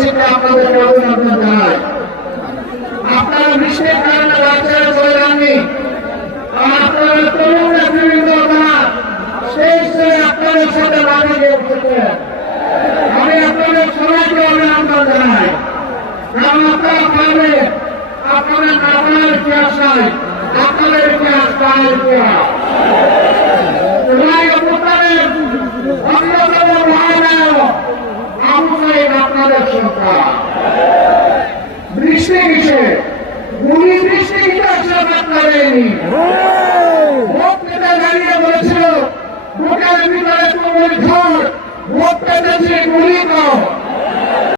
থেকে আপনাদেরকে অভিনন্দন জানাই। আপনারা বৃষ্টির কারণে বাচ্চারা চলে যাননি, আপনারা তরুণ নেতৃবৃন্দ সেই আপনাদের সাথে মাঠে গিয়ে উঠেছেন। আমি আপনাদের সবাইকে অভিনন্দন জানাই, কারণ আপনারা পারবেন। আপনাদের নামের ইতিহাস নাই, আপনাদের ইতিহাস প্রাণের ইতিহাস। অন্যতম মহানায়ক আবু সাইদ আপনাদের সন্তান। বৃষ্টি কিসে গুলি, বৃষ্টি কিসে বার্তা দেয়নি। ভোট পেতে দাঁড়িয়ে বলেছিল বুকের ভিতরে তুমি ঝড়, ভোট পেতেছি গুলি দাও।